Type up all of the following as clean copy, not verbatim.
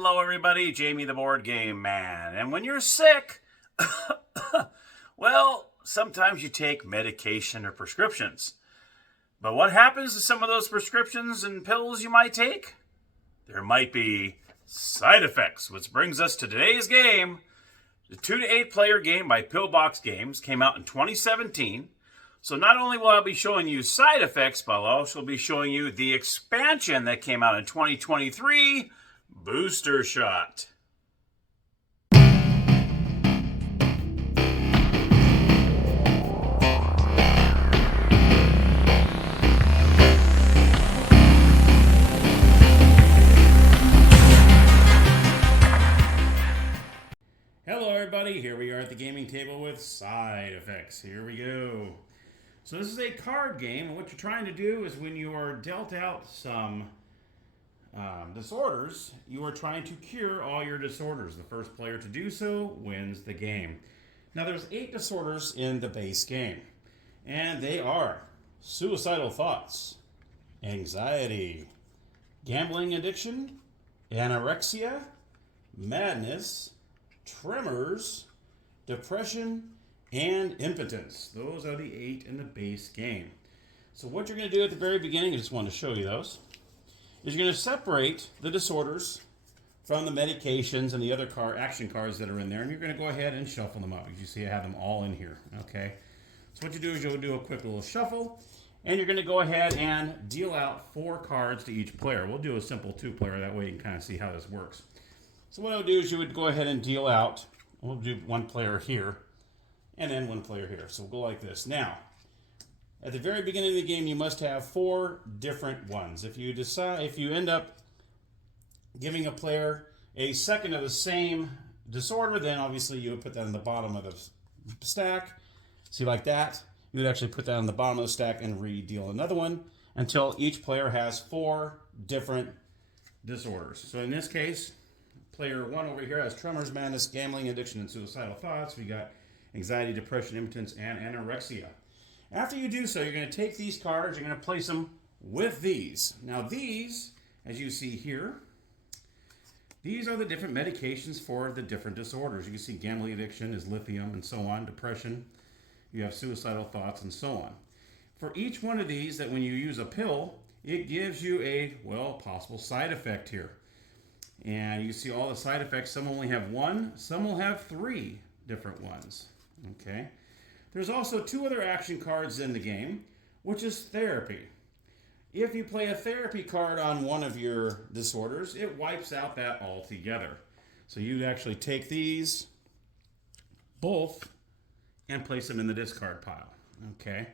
Hello, everybody. Jamie the Board Game Man. And when you're sick, well, sometimes you take medication or prescriptions. But what happens to some of those prescriptions and pills you might take? There might be side effects, which brings us to today's game. The 2 to 8 player game by Pillbox Games came out in 2017. So not only will I be showing you side effects, but I'll also be showing you the expansion that came out in 2023, Booster Shot. Hello everybody, here we are at the gaming table with side effects. Here we go. So this is a card game, and what you're trying to do is when you are dealt out some disorders, you are trying to cure all your disorders. The first player to do so wins the game. Now there's 8 disorders in the base game, and they are suicidal thoughts, anxiety, gambling addiction, anorexia, madness, tremors, depression, and impotence. Those are the 8 in the base game. So what you're going to do at the very beginning, I just want to show you those, is you're going to separate the disorders from the medications and the other action cards that are in there, and you're going to go ahead and shuffle them up. As you see, I have them all in here, okay? So what you do is you'll do a quick little shuffle, and you're going to go ahead and deal out 4 cards to each player. We'll do a simple 2-player, that way you can kind of see how this works. So what I would do is you would go ahead and deal out, we'll do 1 player here, and then 1 player here. So we'll go like this. Now, at the very beginning of the game, you must have 4 different ones. If you end up giving a player a second of the same disorder, then obviously you would put that in the bottom of the stack. See, like that, you would actually put that on the bottom of the stack and re-deal another one until each player has 4 different disorders. So in this case, player 1 over here has tremors, madness, gambling, addiction, and suicidal thoughts. We got anxiety, depression, impotence, and anorexia. After you do so, you're going to take these cards, you're going to place them with these. Now these, as you see here, these are the different medications for the different disorders. You can see gambling addiction is lithium and so on, depression, you have suicidal thoughts and so on. For each one of these, that when you use a pill, it gives you a, well, possible side effect here. And you see all the side effects. Some only have 1, some will have 3 different ones. Okay. There's also 2 other action cards in the game, which is therapy. If you play a therapy card on one of your disorders, it wipes out that altogether. So you actually take these both and place them in the discard pile. Okay.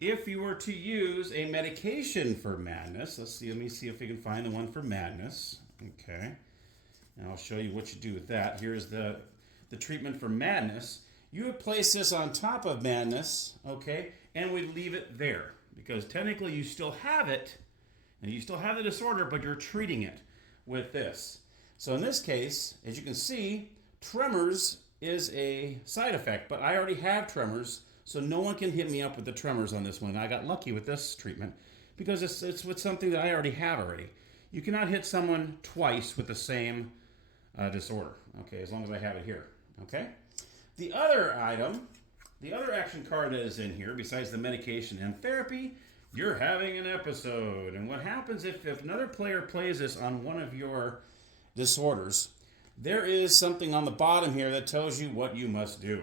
If you were to use a medication for madness, let me see if we can find the one for madness. Okay, and I'll show you what you do with that. Here's the treatment for madness. You would place this on top of madness, okay, and we'd leave it there because technically you still have it, and you still have the disorder, but you're treating it with this. So in this case, as you can see, tremors is a side effect, but I already have tremors, so no one can hit me up with the tremors on this one. I got lucky with this treatment because it's with something that I already have already. You cannot hit someone twice with the same disorder, okay, as long as I have it here, okay? The other item, the other action card that is in here, besides the medication and therapy, you're having an episode. And what happens if another player plays this on one of your disorders, there is something on the bottom here that tells you what you must do,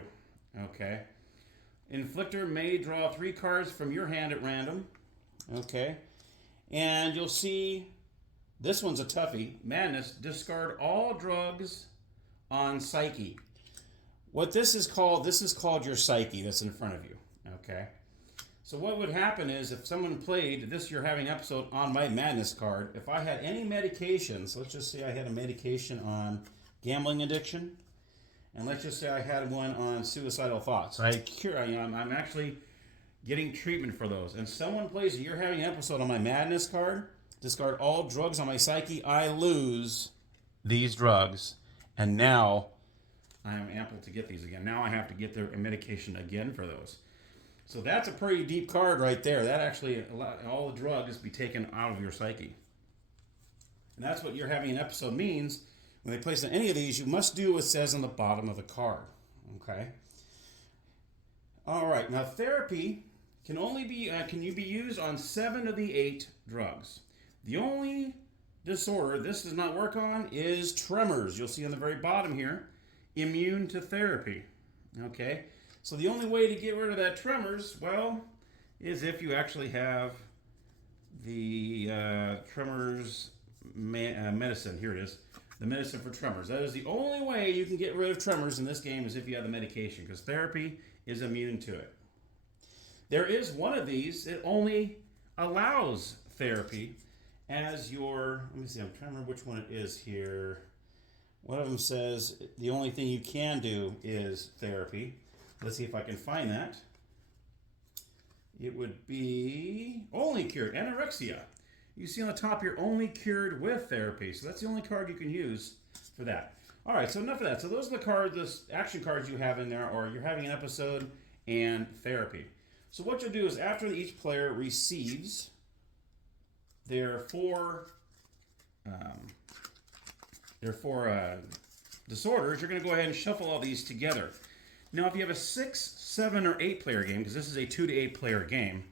okay? Inflictor may draw 3 cards from your hand at random, okay? And you'll see this one's a toughie. Madness, discard all drugs on psyche. What this is called your psyche that's in front of you, okay? So what would happen is if someone played this you're having episode on my madness card, if I had any medications, let's just say I had a medication on gambling addiction, and let's just say I had one on suicidal thoughts. I'm actually getting treatment for those. And someone plays you're having an episode on my madness card, discard all drugs on my psyche, I lose these drugs, and now I am ample to get these again. Now I have to get the medication again for those. So that's a pretty deep card right there. That actually, all the drugs be taken out of your psyche. And that's what you're having an episode means when they place on any of these, you must do what it says on the bottom of the card. Okay. All right. Now, therapy can only be be used on 7 of the 8 drugs. The only disorder this does not work on is tremors. You'll see on the very bottom here, immune to therapy. Okay. So the only way to get rid of that tremors, well, is if you actually have the tremors medicine. Here it is. The medicine for tremors. That is the only way you can get rid of tremors in this game, is if you have the medication, because therapy is immune to it. There is one of these that only allows therapy as your, let me see, I'm trying to remember which one it is here. One of them says the only thing you can do is therapy. Let's see if I can find that. It would be only cured, anorexia. You see on the top here, only cured with therapy. So that's the only card you can use for that. All right, so enough of that. So those are the cards, the action cards you have in there, or you're having an episode and therapy. So what you'll do is after each player receives their four disorders, you're going to go ahead and shuffle all these together. Now, if you have a 6, 7, or 8 player game, because this is a 2 to 8 player game,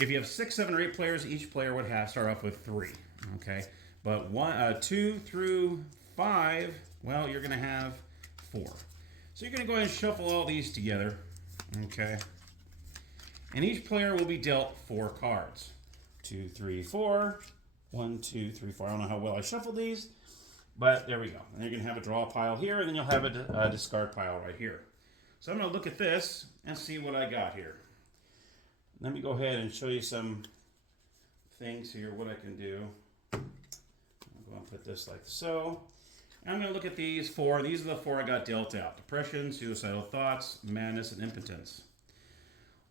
if you have 6, 7, or 8 players, each player would start off with 3. Okay, but 2 through 5, well, you're going to have 4. So you're going to go ahead and shuffle all these together. Okay, and each player will be dealt 4 cards. 2, 3, 4. 1, 2, 3, 4. I don't know how well I shuffled these, but there we go. And you're going to have a draw pile here, and then you'll have a discard pile right here. So I'm going to look at this and see what I got here. Let me go ahead and show you some things here, what I can do. I'm going to put this like so. I'm going to look at these 4. These are the 4 I got dealt out. Depression, suicidal thoughts, madness, and impotence.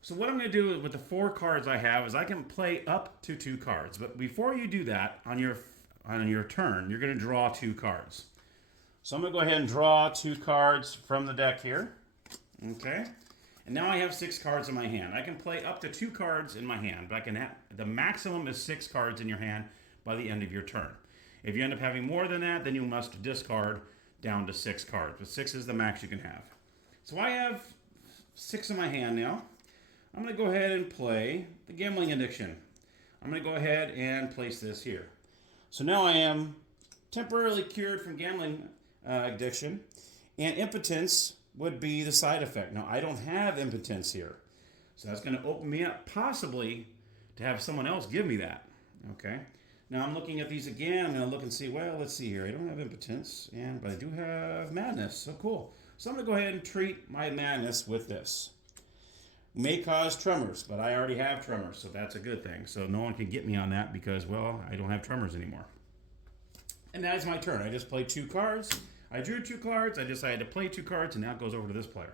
So what I'm going to do with the 4 cards I have is I can play up to 2 cards. But before you do that, on your turn, you're going to draw 2 cards. So I'm going to go ahead and draw 2 cards from the deck here. Okay. And now I have 6 cards in my hand. I can play up to 2 cards in my hand, but the maximum is 6 cards in your hand by the end of your turn. If you end up having more than that, then you must discard down to 6 cards. But 6 is the max you can have. So I have 6 in my hand now. I'm going to go ahead and play the gambling addiction. I'm going to go ahead and place this here. So now I am temporarily cured from gambling addiction, and impotence would be the side effect. Now, I don't have impotence here. So that's going to open me up possibly to have someone else give me that. Okay. Now I'm looking at these again. I'm going to look and see, well, let's see here. I don't have impotence, but I do have madness. So cool. So I'm going to go ahead and treat my madness with this. May cause tremors, but I already have tremors, so that's a good thing. So no one can get me on that because, well, I don't have tremors anymore. And that is my turn. I just played 2 cards. I drew 2 cards. I decided to play 2 cards, and now it goes over to this player.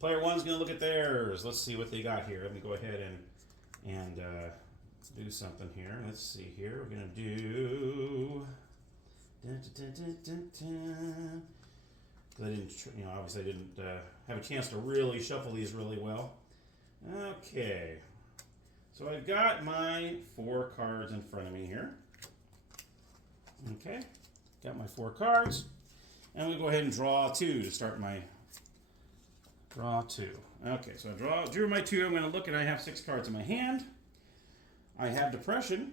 Player 1's going to look at theirs. Let's see what they got here. Let me go ahead and do something here. Let's see here. We're going to do... I didn't, obviously I didn't have a chance to really shuffle these really well. Okay. So I've got my 4 cards in front of me here. Okay. Got my 4 cards. And we'll go ahead and draw 2 to start my draw 2. Okay, so I drew my 2. I'm going to look and I have 6 cards in my hand. I have depression.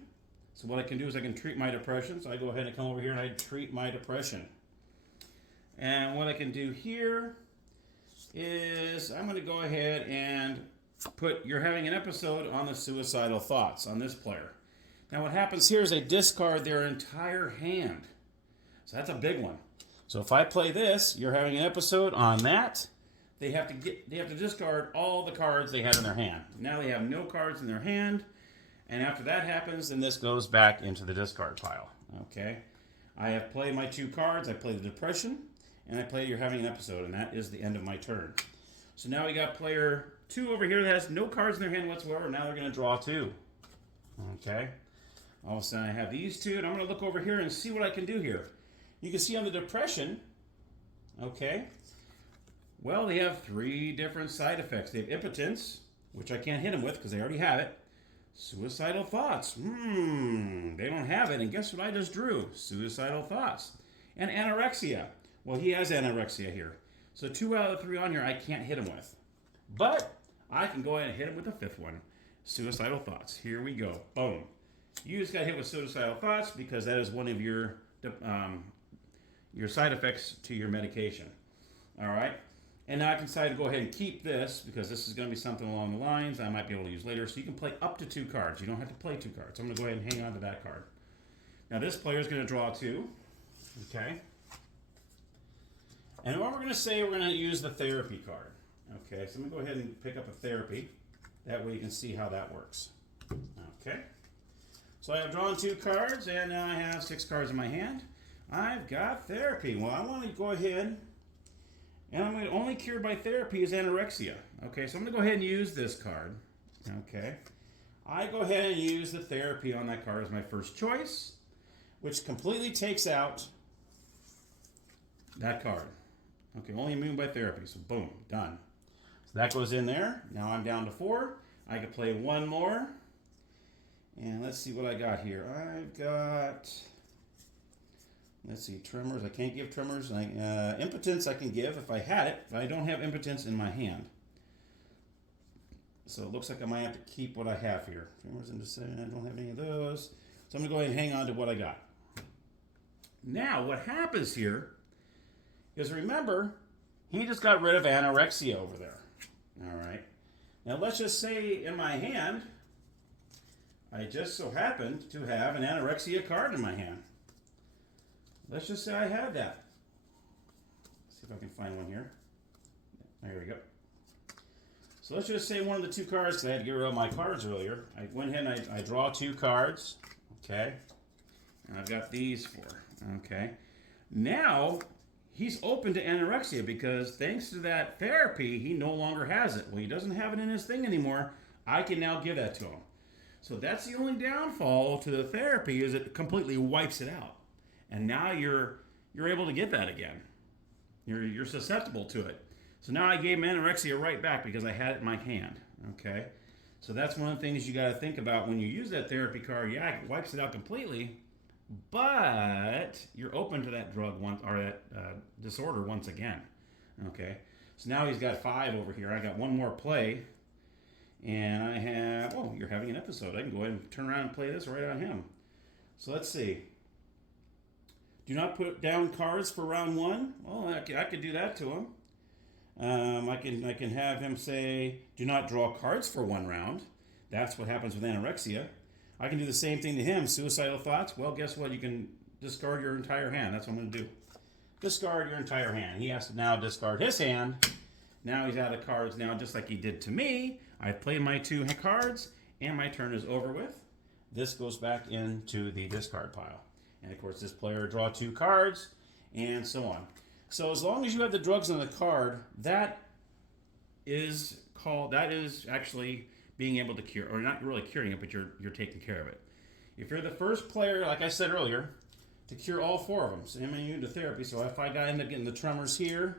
So what I can do is I can treat my depression. So I go ahead and come over here and I treat my depression. And what I can do here is I'm going to go ahead and put you're having an episode on the suicidal thoughts on this player. Now what happens here is they discard their entire hand. So that's a big one. So if I play this, you're having an episode on that. They have to discard all the cards they had in their hand. Now they have no cards in their hand. And after that happens, then this goes back into the discard pile. Okay. I have played my 2 cards. I played the depression. And I play you're having an episode, and that is the end of my turn. So now we got player 2 over here that has no cards in their hand whatsoever. Now they're going to draw 2. Okay. All of a sudden I have these 2, and I'm going to look over here and see what I can do here. You can see on the depression, okay, well, they have 3 different side effects. They have impotence, which I can't hit them with because they already have it. Suicidal thoughts. They don't have it, and guess what I just drew? Suicidal thoughts. And anorexia. Well, he has anorexia here. So 2 out of the 3 on here I can't hit him with. But I can go ahead and hit him with the 5th one. Suicidal thoughts. Here we go. Boom. You just got hit with suicidal thoughts because that is one of your side effects to your medication. All right? And now I can decide to go ahead and keep this because this is going to be something along the lines I might be able to use later. So you can play up to 2 cards. You don't have to play 2 cards. I'm going to go ahead and hang on to that card. Now this player is going to draw 2. Okay? And what we're going to say, we're going to use the therapy card. Okay, so I'm going to go ahead and pick up a therapy. That way you can see how that works. Okay. So I have drawn 2 cards, and now I have 6 cards in my hand. I've got therapy. Well, I want to go ahead, and I'm going to only cured by therapy is anorexia. Okay, so I'm going to go ahead and use this card. Okay. I go ahead and use the therapy on that card as my first choice, which completely takes out that card. Okay, only immune by therapy, so boom, done. So that goes in there. Now I'm down to 4. I can play 1 more. And let's see what I got here. I've got, let's see, tremors. I can't give tremors. Impotence I can give if I had it, but I don't have impotence in my hand. So it looks like I might have to keep what I have here. Tremors and decision, I don't have any of those. So I'm going to go ahead and hang on to what I got. Now, what happens here is, remember, he just got rid of anorexia over there. All right. Now, let's just say in my hand, I just so happened to have an anorexia card in my hand. Let's just say I had that. Let's see if I can find one here. There we go. So let's just say one of the 2 cards, because I had to get rid of my cards earlier. I went ahead and I draw 2 cards. Okay. And I've got these 4. Okay. Now, he's open to anorexia because thanks to that therapy, he no longer has it. Well, he doesn't have it in his thing anymore. I can now give that to him. So that's the only downfall to the therapy, is it completely wipes it out. And now you're able to get that again. You're susceptible to it. So now I gave him anorexia right back because I had it in my hand. Okay? So that's one of the things you got to think about when you use that therapy card. Yeah, it wipes it out completely, but you're open to that drug that disorder once again. Okay? So now he's got 5 over here. I got 1 more play. And I have, oh, you're having an episode. I can go ahead and turn around and play this right on him. So let's see. Do not put down cards for round 1. Well, I could do that to him. I can have him say, do not draw cards for 1 round. That's what happens with anorexia. I can do the same thing to him. Suicidal thoughts. Well, guess what? You can discard your entire hand. That's what I'm going to do. Discard your entire hand. He has to now discard his hand. Now he's out of cards now, just like he did to me. I played my 2 cards, and my turn is over with. This goes back into the discard pile. And, of course, this player draw 2 cards, and so on. So as long as you have the drugs on the card, that is actually being able to cure, or not really curing it, but you're taking care of it. If you're the first player, like I said earlier, to cure all 4 of them, so I'm immune to therapy. So if I end up getting the tremors here,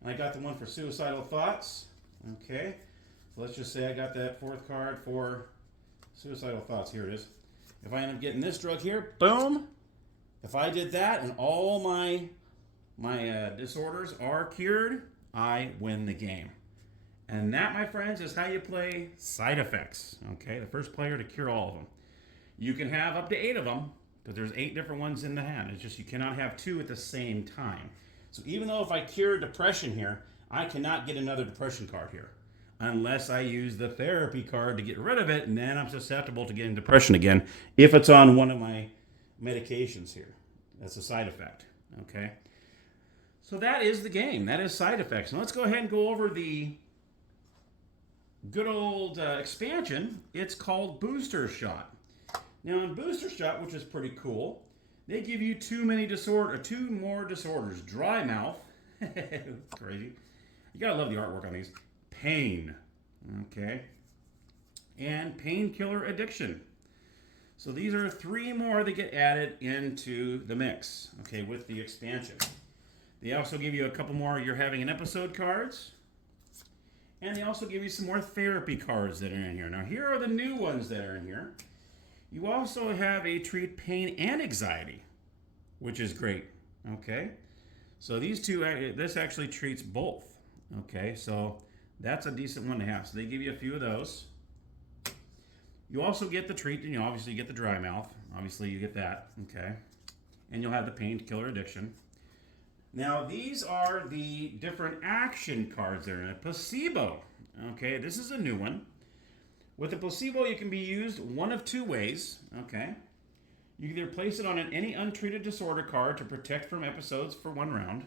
and I got the one for suicidal thoughts, okay. So let's just say I got that 4th card for suicidal thoughts. Here it is. If I end up getting this drug here, boom. If I did that and all my disorders are cured, I win the game. And that, my friends, is how you play side effects. Okay, the first player to cure all of them. You can have up to 8 of them, because there's 8 different ones in the hand. It's just you cannot have 2 at the same time. So even though if I cure depression here, I cannot get another depression card here. Unless I use the therapy card to get rid of it, and then I'm susceptible to getting depression again if it's on one of my medications here. That's a side effect. Okay? So that is the game. That is side effects. Now let's go ahead and go over the good old expansion. It's called Booster Shot. Now in Booster Shot, which is pretty cool, they give you 2 more disorders. Dry mouth. Crazy. You gotta love the artwork on these. Pain. Okay. And painkiller addiction. So these are 3 more that get added into the mix. Okay, with the expansion. They also give you a couple more You're Having an Episode cards. And they also give you some more therapy cards that are in here. Now here are the new ones that are in here. You also have a Treat Pain and Anxiety, which is great. Okay, so these two, this actually treats both. Okay, so that's a decent one to have. So they give you a few of those. You also get the treat, and you obviously get the dry mouth. Obviously, you get that. Okay, and you'll have the painkiller addiction. Now, these are the different action cards there. A placebo. Okay, this is a new one. With a placebo, you can be used one of two ways. Okay, you can either place it on any untreated disorder card to protect from episodes for 1 round.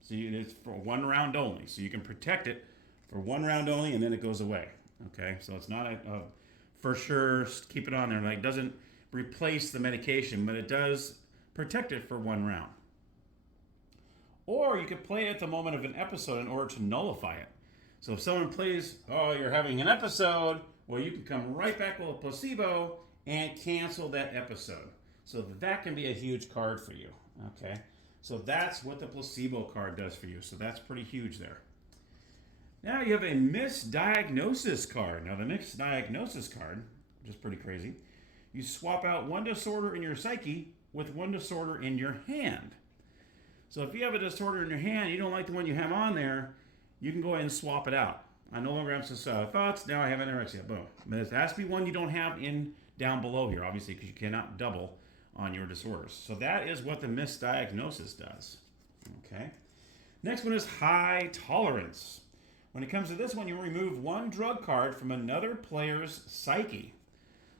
So it's for 1 round only. So you can protect it for 1 round only, and then it goes away. Okay, so it's not a for sure keep it on there. Like, it doesn't replace the medication, but it does protect it for 1 round. Or you could play it at the moment of an episode in order to nullify it. So if someone plays, oh, you're having an episode, well, you can come right back with a placebo and cancel that episode. So that can be a huge card for you. Okay, so that's what the placebo card does for you. So that's pretty huge there. Now you have a misdiagnosis card. Now the misdiagnosis card, which is pretty crazy, you swap out 1 disorder in your psyche with 1 disorder in your hand. So if you have a disorder in your hand, you don't like the one you have on there, you can go ahead and swap it out. I no longer have suicidal thoughts, now I have anorexia. Boom. But it has to be one you don't have in down below here, obviously, because you cannot double on your disorders. So that is what the misdiagnosis does. Okay. Next one is high tolerance. When it comes to this one, you remove 1 drug card from another player's psyche.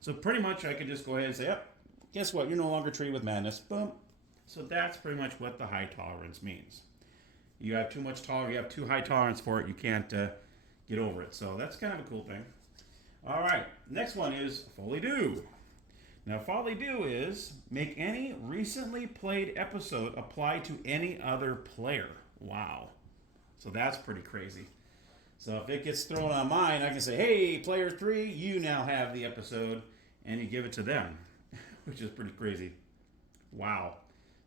So pretty much I could just go ahead and say, yep, guess what? You're no longer treated with madness. Boom. So that's pretty much what the high tolerance means. You have too much tolerance, you have too high tolerance for it, you can't get over it. So that's kind of a cool thing. All right, next one is Folly Do. Now, Folly Do is make any recently played episode apply to any other player. Wow. So that's pretty crazy. So if it gets thrown on mine, I can say, hey, player 3, you now have the episode, and you give it to them, which is pretty crazy. Wow.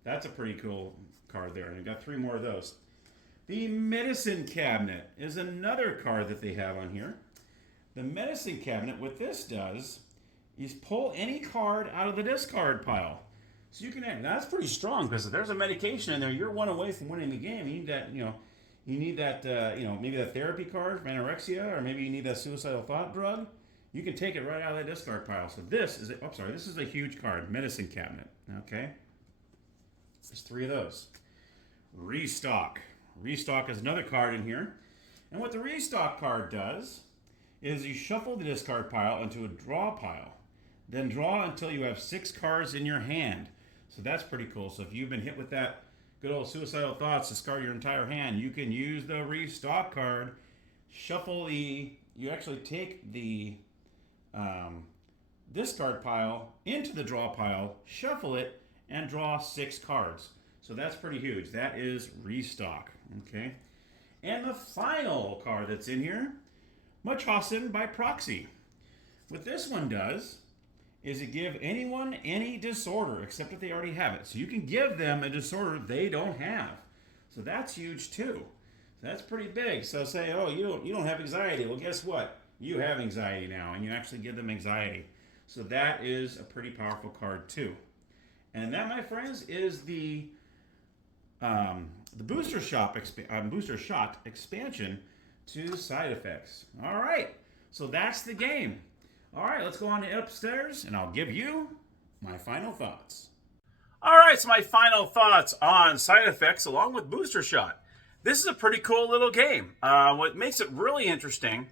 That's a pretty cool card there. And I've got 3 more of those. The Medicine Cabinet is another card that they have on here. The Medicine Cabinet, what this does is pull any card out of the discard pile. So you can, that's pretty strong, because if there's a medication in there, you're 1 away from winning the game. You need that, maybe that therapy card for anorexia, or maybe you need that suicidal thought drug. You can take it right out of that discard pile. So this is a huge card, Medicine Cabinet. Okay. There's 3 of those. Restock. Restock is another card in here. And what the Restock card does is you shuffle the discard pile into a draw pile. Then draw until you have 6 cards in your hand. So that's pretty cool. So if you've been hit with that good old suicidal thoughts, discard your entire hand, you can use the Restock card, you actually take the discard pile into the draw pile, shuffle it, and draw 6 cards. So that's pretty huge. That is Restock. Okay. And the final card that's in here, Machausen by Proxy. What this one does is it give anyone any disorder except if they already have it. So you can give them a disorder they don't have. So that's huge too. So that's pretty big. So say, oh, you don't have anxiety. Well, guess what? You have anxiety now, and you actually give them anxiety. So that is a pretty powerful card too. And that, my friends, is the booster shot expansion to side effects. All right, so that's the game. All right, let's go on to upstairs, and I'll give you my final thoughts. All right, so my final thoughts on side effects along with booster shot. This is a pretty cool little game. What makes it really interesting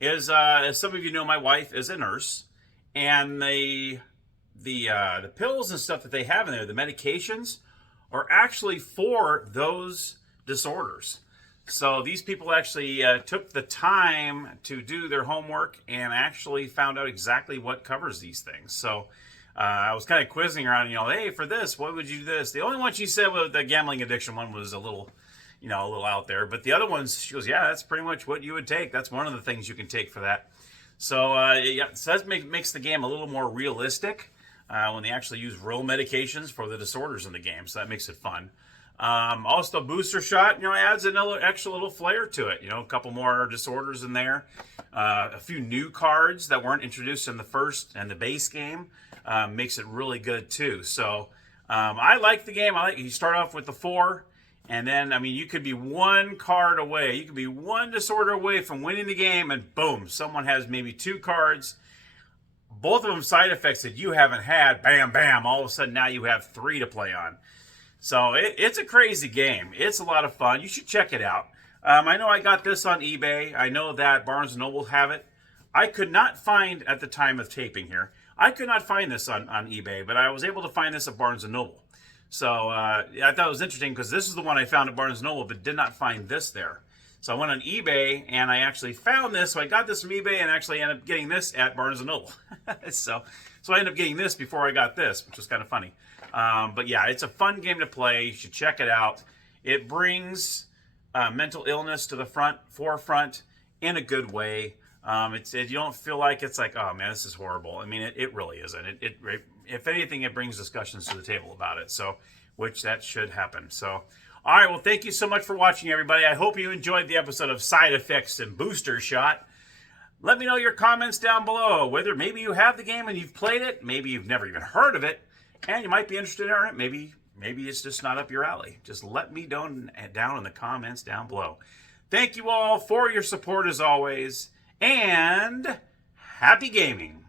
is, as some of you know, my wife is a nurse, and the pills and stuff that they have in there, the medications, are actually for those disorders. So these people actually took the time to do their homework and actually found out exactly what covers these things. So I was kind of quizzing around, hey, for this, what would you do this? The only one she said with the gambling addiction one was a little out there. But the other ones, she goes, yeah, that's pretty much what you would take. That's one of the things you can take for that. So, so that makes the game a little more realistic when they actually use real medications for the disorders in the game. So that makes it fun. Also, booster shot, adds another extra little flair to it. A couple more disorders in there. A few new cards that weren't introduced in the first and the base game makes it really good too. So I like the game. You start off with the 4, and then, I mean, you could be one card away. You could be one disorder away from winning the game, and boom, someone has maybe 2 cards, both of them side effects that you haven't had. Bam, bam. All of a sudden, now you have 3 to play on. So it's a crazy game. It's a lot of fun. You should check it out. I know I got this on eBay. I know that Barnes & Noble have it. I could not find, at the time of taping here, I could not find this on eBay, but I was able to find this at Barnes & Noble. So I thought it was interesting because this is the one I found at Barnes & Noble, but did not find this there. So I went on eBay, and I actually found this. So I got this from eBay and actually ended up getting this at Barnes & Noble. so I ended up getting this before I got this, which was kind of funny. But yeah, it's a fun game to play. You should check it out. It brings mental illness to the forefront in a good way. You don't feel like it's like, oh man, this is horrible. I mean, it really isn't. If anything, it brings discussions to the table about it. So, which that should happen. So, all right. Well, thank you so much for watching, everybody. I hope you enjoyed the episode of Side Effects and Booster Shot. Let me know your comments down below, whether maybe you have the game and you've played it, maybe you've never even heard of it, and you might be interested in it. Maybe it's just not up your alley. Just let me down in the comments down below. Thank you all for your support as always, and happy gaming.